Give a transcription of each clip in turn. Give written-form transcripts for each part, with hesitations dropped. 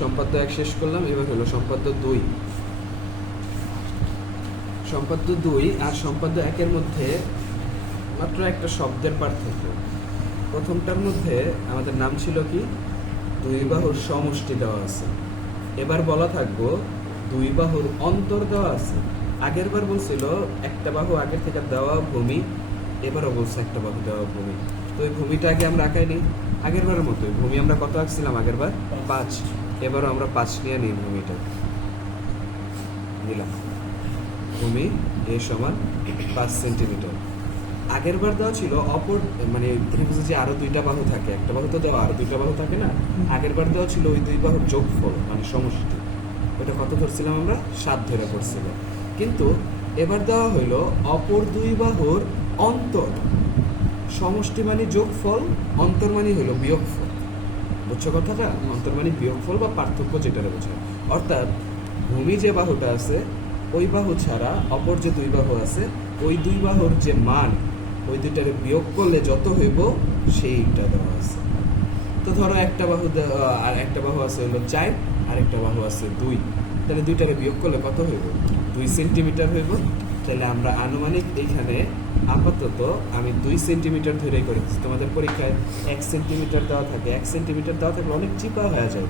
সম্পাদ্য 1 শেষ করলাম, এবার হলো সম্পাদ্য 2। সম্পাদ্য 2 আর সম্পাদ্য 1-এর মধ্যে মাত্র একটা শব্দের পার্থক্য। প্রথমটার মধ্যে আমাদের নাম ছিল কি, দুই বাহুর সমষ্টি দেওয়া আছে। এবার বলা থাকবো দুই বাহুর অন্তর দেওয়া আছে। আগের বার বলছিল একটা বাহু আগের থেকে দেওয়া ভূমি, এবারও বলছে একটা বাহু দেওয়া ভূমি। তো ওই ভূমিটা আগে আমরা আঁকাইনি, আগের বারের মতোই ভূমি আমরা কত আঁকছিলাম আগের বার? 5। এবারও আমরা 5 নিয়ে নিই ভূমিটা, নিলাম ভূমি এ সমান 5 সেন্টিমিটার। আগের বার দেওয়া ছিল অপর মানে ত্রিভুজে যে আরো দুইটা বাহু থাকে, একটা বাহু তো দেওয়া, আরো দুইটা বাহু থাকে না, আগের বার দেওয়া ছিল ওই দুই বাহুর যোগফল মানে সমষ্টি। ওটা কত ধরছিলাম আমরা? 7 ধরে পড়ছিলাম। কিন্তু এবার দেওয়া হইলো অপর দুই বাহুর অন্তর। সমষ্টি মানে যোগফল, অন্তর মানে হইলো বিয়োগফল। বুঝছো কথাটা? অন্তর মানে বিয়োগফল বা পার্থক্য, যেটা বোঝায়। অর্থাৎ ভূমি যে বাহুটা আছে ওই বাহু ছাড়া অপর যে দুই বাহু আছে ওই দুই বাহুর যে মান, ওই দুইটারে বিয়োগ করলে যত হইব সেইটা দেওয়া আছে। তো ধরো একটা বাহু আর একটা বাহু আছে হলো 4, আর একটা বাহু আছে 2, তাহলে দুইটারে বিয়োগ করলে কত হইব? 2 সেন্টিমিটার হইব। তাহলে আমরা আনুমানিক এইখানে আপাতত আমি 2 সেন্টিমিটার ধরেই করেছি। তোমাদের পরীক্ষায় 1 সেন্টিমিটার দেওয়া থাকে, 1 সেন্টিমিটার দেওয়া থাকলে অনেক চিপা হয়ে যায়,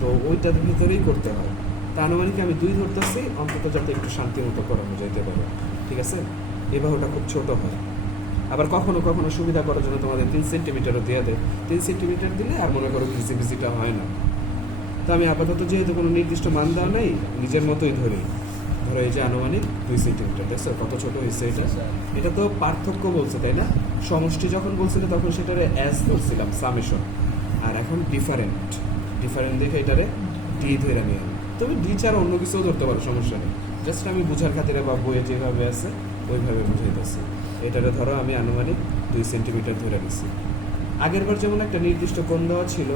তো ওইটার ভিতরেই করতে হয়। তা আনুমানিক আমি 2 ধরতেছি, অন্তত যাতে একটু শান্তি মতো করানো যাইতে পারে। ঠিক আছে? এই বাহুটা খুব ছোট হয়। আবার কখনো কখনো সুবিধা করার জন্য তোমাদের 3 সেন্টিমিটারও দিয়ে দেয়। 3 সেন্টিমিটার দিলে আর মনে করো ভিজিটা হয় না। তো আমি আপাতত যেহেতু কোনো নির্দিষ্ট মান দেওয়া নেই, নিজের মতোই ধরি। ধরো এই যে আনুমানিক 2 সেন্টিমিটার, দেখছো কত ছোট হয়েছে এটা? এটা তো পার্থক্য বলছে, তাই না? সমষ্টি যখন বলছিল তখন সেটারে অ্যাজ ধরছিলাম, সামেশন। আর এখন ডিফারেন্ট দেখে এটারে ডি ধরে নিয়ে। তুমি ডি ছাড়া অন্য কিছুও ধরতে পারো, সমস্যা নেই। জাস্ট আমি বুঝার খাতিরে বা বইয়ে যেভাবে আছে ওইভাবে বুঝাইতেছি। এটারে ধরো আমি আনুমানিক 2 সেন্টিমিটার ধরে নিছি। আগের বার যেমন একটা নির্দিষ্ট কোণ দেওয়া ছিল,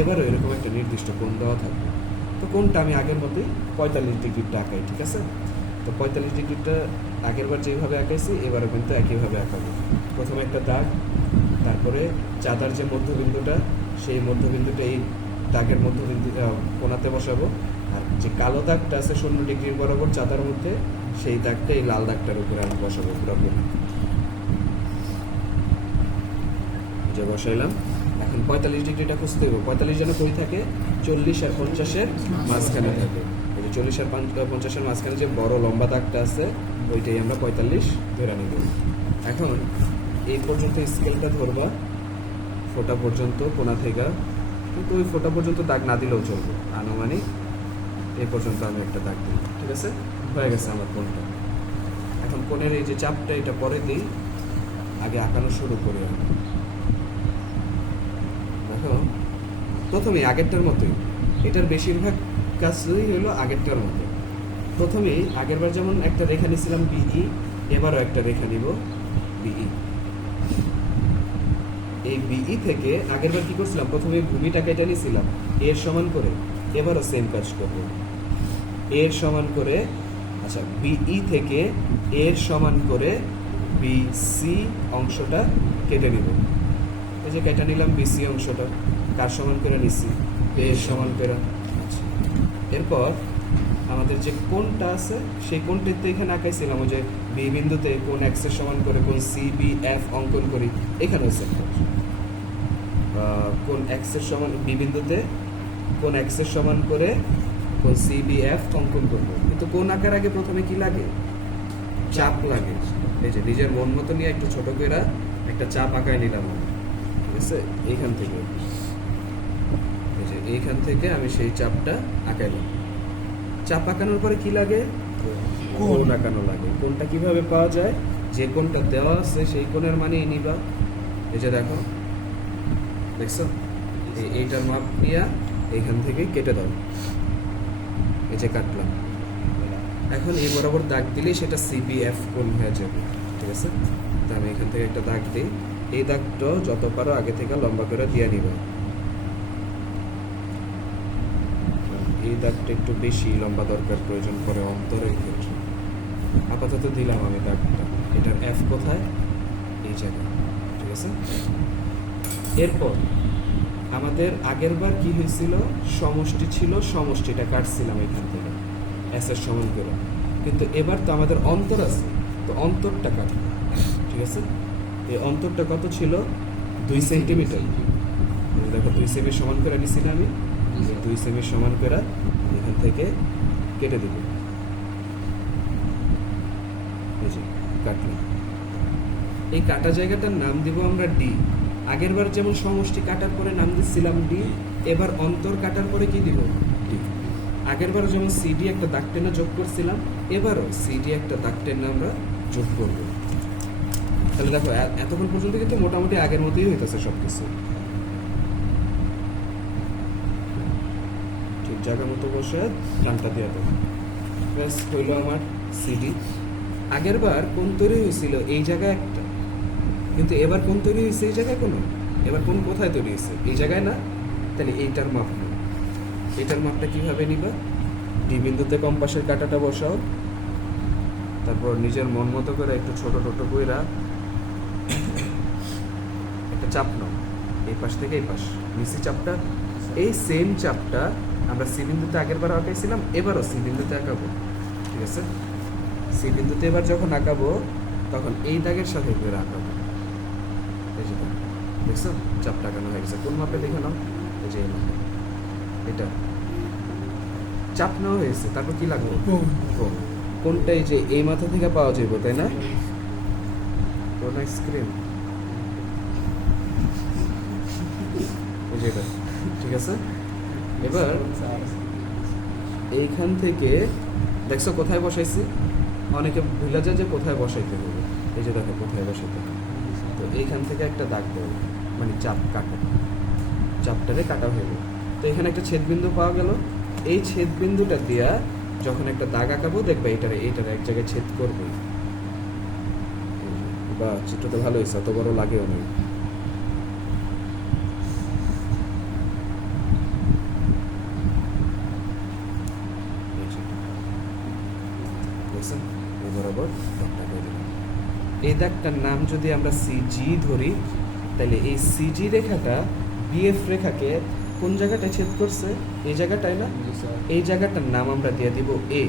এবারও এরকম একটা নির্দিষ্ট কোণ দেওয়া থাকবে। তো কোণটা আমি আগের মতোই 45 ডিগ্রিটা আঁকাই, ঠিক আছে? তো 45 ডিগ্রিটা আগের বার যেভাবে আঁকাইছি এবারও কিন্তু একইভাবে আঁকাবো। প্রথমে একটা দাগ, তারপরে চাঁদার যে মধ্যবিন্দুটা, সেই মধ্যবিন্দুটা এই দাগের মধ্যবিন্দু কোণাতে বসাবো। আর যে কালো দাগটা আছে 0 ডিগ্রির বরাবর চাঁদার মধ্যে, সেই দাগটা এই লাল দাগটার উপরে আমি বসাবো পুরোপুরি। যে বসাইলাম। এখন 45 ডিগ্রিটা খুঁজতে হবে। 45 যেন কই থাকে? 40 আর 50-এর মাঝখানে থাকে। এই যে 40 আর 50-এর মাঝখানে যে বড় লম্বা দাগটা আছে ওইটাই আমরা 45 ধরে নিব। এখন এই পর্যন্ত স্কেলটা ধরবা, ফোঁটা পর্যন্ত কোণা থেকে, কিন্তু ওই ফোঁটা পর্যন্ত দাগ না দিলেও চলবে। আনুমানিক এই পর্যন্ত আমি একটা দাগ দিই, ঠিক আছে? হয়ে গেছে আমার কোণটা। এখন কোণের এই যে চাপটা এটা পরে দিই, আগে আঁকানো শুরু করি আমি। দেখো প্রথমে আগেরটার মতোই, এটার বেশিরভাগ কাজই হলো আগেরটার মতো। প্রথমেই আগেরবার যেমন একটা রেখা নিয়েছিলাম বিই, এবারও একটা রেখা নিব বিই। এই বিই থেকে আগেরবার কি করছিলাম? প্রথমে ভূমিটাকে এটা নিয়েছিলাম এর সমান করে, এবারও সেম কাজ করব। এর সমান করে, আচ্ছা বিই থেকে এর সমান করে বিসি অংশটা কেটে নিব। এই যে কেটে নিলাম বিসি অংশটা, কার সমান করে নিছি? এর সমান করে। আচ্ছা, এরপর আমাদের যে কোণটা আছে সেই কোণটাতে এখানে আঁকাইছিলাম, ওই যে বি বিন্দুতে কোণ এক্স এর সমান করে কোণ সিবিএফ অঙ্কন করি, এখানে হচ্ছে কোণ এক্স এর সমান, বি বিন্দুতে কোণ এক্স এর সমান করে কোণ সিবিএফ অঙ্কন করব। কিন্তু কোণ আঁকার আগে প্রথমে কি লাগে? চাপ লাগে। এই যে নিজের মন মতো নিয়ে একটু ছোট করে একটা চাপ আঁকায় নিলাম, ঠিক আছে? এইখান থেকে, এই যে এইখান থেকে আমি সেই চাপটা আঁকাইলাম। চাপ আঁকানোর পরে কি লাগে? কোণ আঁকানো লাগে। কোণটা কিভাবে পাওয়া যায়? যে কোণটা দেওয়া আছে সেই কোণের মানেই নিবা। এই যে দেখো, দেখছো এইটার মাপ নিয়ে এইখান থেকে কেটে দাও। এই যে কাটলাম। এখন এই বরাবর দাগ দিলেই সেটা সিবিএফ কোণ হয়ে যাবে, ঠিক আছে? তো আমি এখান থেকে একটা দাগ দিই। এই দাগটা যত পারো আগে থেকে লম্বা করে দিয়ে নিবা। এই দাগটা একটু বেশি লম্বা দরকার, প্রয়োজন পড়ে অন্তরের ক্ষেত্রে। আপাতত দিলাম আমি দাগটা। এটার এফ কোথায়? এই জায়গায়, ঠিক আছে? এরপর আমাদের আগের বার কি হয়েছিল, সমষ্টি ছিল, সমষ্টিটা কাটছিলাম এখান থেকে এসের সমান করে, কিন্তু এবার তো আমাদের অন্তর আছে, তো অন্তরটা কাটবো, ঠিক আছে। এই অন্তরটা কত ছিল, 2 সেন্টিমিটার। দেখো 2 সেমি সমান করে নিছি না আমি, 2 সেমি সমান করে এখান থেকে কেটে দেব, এই যে কাটলাম। এই কাটা জায়গাটার নাম দিব আমরা ডি। আগের বার যেমন সমষ্টি কাটার পরে নাম দিচ্ছিলাম ডি, এবার অন্তর কাটার পরে কি দিব, ডি। আগের বার যেমন সিডি একটা দাগ টেনে যোগ করছিলাম, এবারও সিডি একটা দাগ টেনে আমরা যোগ করব। তাহলে দেখো এতক্ষণ পর্যন্ত কিন্তু মোটামুটি আগের মতোই হইতেছে সবকিছু, ঠিক জায়গা মতো বসে টানটা দিয়ে দেবো, ব্যাস হইল আমার সিডি। আগের বার কোন তৈরি হয়েছিল এই জায়গায় একটা, কিন্তু এবার কোন তৈরি হয়েছে এই জায়গায় কোনো, এবার কোন কোথায় তৈরি হয়েছে, এই জায়গায় না। তাহলে এইটার মাপ নাও। এইটার মাপটা কিভাবে নিবা, ডি বিন্দুতে কম্পাসের কাঁটাটা বসাও, তারপর নিজের মন মতো করে একটু ছোট ছোট কইরা একটা চাপ নাও, এই পাশ থেকে এই পাশ নিচে চাপটা, এই সেম চাপটা আমরা সি বিন্দুতে আগের বার আঁকাইছিলাম, এবারও সি বিন্দুতে আঁকাবো, ঠিক আছে। সি বিন্দুতে এবার যখন আঁকাবো তখন এই দাগের সাথে করে আঁকাবো, এই যে দেখছো চাপটা আঁকানো হয়ে গেছে। কোন মাপে দেখে নাও, এই যে এই মাপে, এটা চাপ নেওয়া হয়েছে। তারপর কি লাগবে, কোণ। কোনটা এই যে এই মাথা থেকে পাওয়া যাবে, তাই না, কোন স্ক্রিন, এই যে এটা, ঠিক আছে। এবার এইখান থেকে দেখছো কোথায় বসাইছি, অনেকে ভুলে যায় যে কোথায় বসাইতে হবে, এই যে দেখো কোথায় বসাইতে হবে। তো এইখান থেকে একটা দাগ দেবো, মানে চাপ কাটা, চাপটারে কাটা হয়ে গেল। তো এখানে একটা ছেদবিন্দু পাওয়া গেল, এই ছেদবিন্দুটা দিয়া যখন একটা দাগ আঁকাবো দেখবে এইটারে এক জায়গায় ছেদ করবে। বা চিত্রটা ভালো হয়েছে, অত বড় লাগেও না। বরাবর দাগটা করে দিলাম। এই দাগটার নাম যদি আমরা সিজি ধরি, তাহলে এই সিজি রেখাটা বিএফ রেখাকে কোন জায়গাটায় ছেদ করছে, এই জায়গাটায় না, এই জায়গাটার নাম আমরা দিয়ে দিব এ।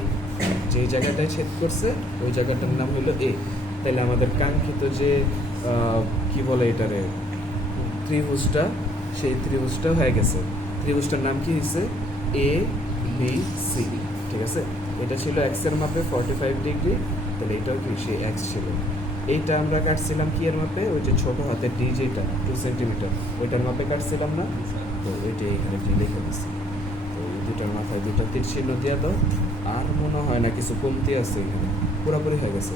যে জায়গাটায় ছেদ করছে ওই জায়গাটার নাম হলো এ। তাহলে আমাদের কাঙ্ক্ষিত যে কি বলে এটারে ত্রিভুজটা, সেই ত্রিভুজটা হয়ে গেছে। ত্রিভুজটার নাম কি হয়েছে, এ বি সি, ঠিক আছে। এটা ছিল এক্সের মাপে 45 ডিগ্রি, তাহলে এটাও কি সেই এক্স ছিল। এইটা আমরা কাটছিলাম কি এর মাপে, ওই যে ছোট হাতের ডি যেটা 2 সেন্টিমিটার, ওইটার মাপে কাটছিলাম না, তো ওইটা এখানে ডি লিখে দিচ্ছি। তো এই দুটার মাথায় দুটা তীর চিহ্ন দিয়ে দাও। আর মনে হয় না কিছু কমতি আছে এখানে, পুরোপুরি হয়ে গেছে।